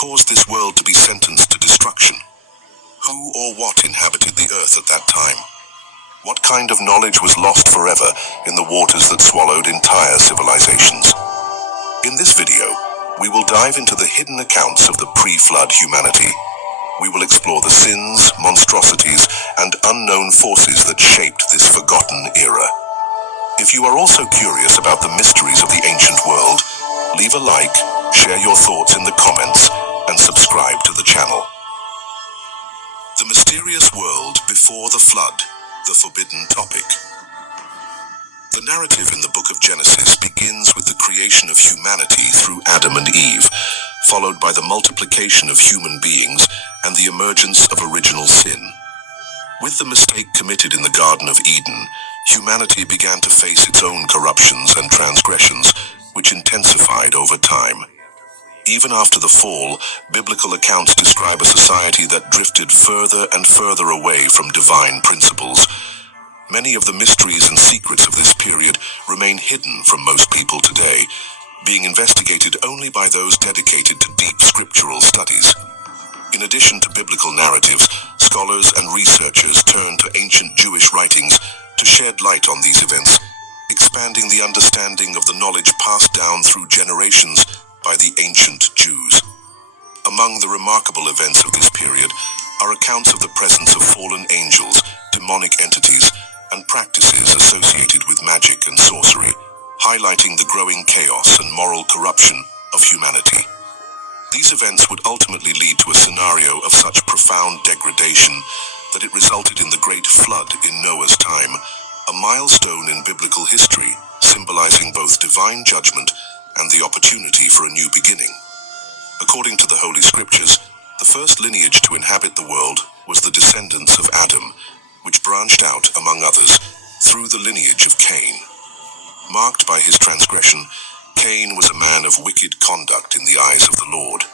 caused this world to be sentenced to destruction? Who or what inhabited the earth at that time? What kind of knowledge was lost forever in the waters that swallowed entire civilizations? In this video, we will dive into the hidden accounts of the pre-flood humanity. We will explore the sins, monstrosities, and unknown forces that shaped this forgotten era. If you are also curious about the mysteries of the ancient world, leave a like, share your thoughts in the comments, and subscribe to the channel. The mysterious world before the flood, the forbidden topic. The narrative in the book of Genesis begins with the creation of humanity through Adam and Eve, followed by the multiplication of human beings and the emergence of original sin. With the mistake committed in the Garden of Eden, humanity began to face its own corruptions and transgressions, which intensified over time. Even after the fall, biblical accounts describe a society that drifted further and further away from divine principles. Many of the mysteries and secrets of this period remain hidden from most people today, being investigated only by those dedicated to deep scriptural studies. In addition to biblical narratives, scholars and researchers turn to ancient Jewish writings to shed light on these events, expanding the understanding of the knowledge passed down through generations by the ancient Jews. Among the remarkable events of this period are accounts of the presence of fallen angels, demonic entities, and practices associated with magic and sorcery, highlighting the growing chaos and moral corruption of humanity. These events would ultimately lead to a scenario of such profound degradation that it resulted in the Great Flood in Noah's time, a milestone in biblical history symbolizing both divine judgment and the opportunity for a new beginning. According to the Holy Scriptures, the first lineage to inhabit the world was the descendants of Adam, which branched out, among others, through the lineage of Cain. Marked by his transgression, Cain was a man of wicked conduct in the eyes of the Lord,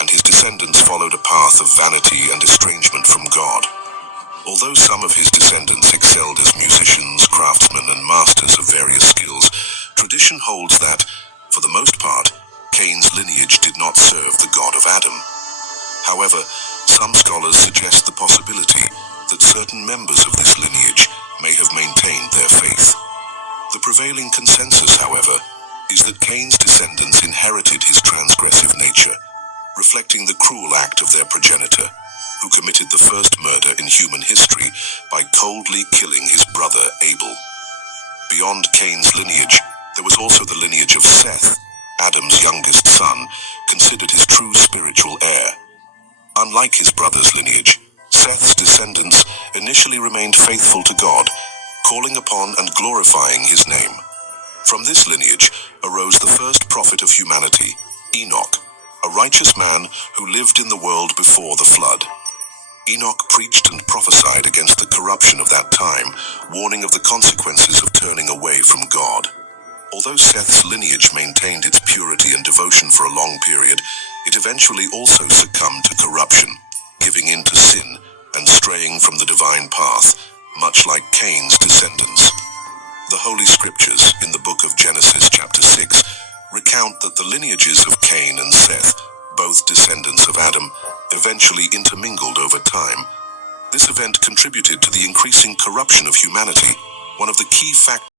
and his descendants followed a path of vanity and estrangement from God. Although some of his descendants excelled as musicians, craftsmen, and masters of various skills, tradition holds that, for the most part, Cain's lineage did not serve the God of Adam. However, some scholars suggest the possibility that certain members of this lineage may have maintained their faith. The prevailing consensus, however, is that Cain's descendants inherited his transgressive nature, reflecting the cruel act of their progenitor, who committed the first murder in human history by coldly killing his brother Abel. Beyond Cain's lineage, there was also the lineage of Seth, Adam's youngest son, considered his true spiritual heir. Unlike his brother's lineage, Seth's descendants initially remained faithful to God, calling upon and glorifying his name. From this lineage arose the first prophet of humanity, Enoch, a righteous man who lived in the world before the flood. Enoch preached and prophesied against the corruption of that time, warning of the consequences of turning away from God. Although Seth's lineage maintained its purity and devotion for a long period, it eventually also succumbed to corruption, giving in to sin and straying from the divine path, much like Cain's descendants. The Holy Scriptures, in the book of Genesis chapter 6, recount that the lineages of Cain and Seth, both descendants of Adam, eventually intermingled over time. This event contributed to the increasing corruption of humanity, one of the key factors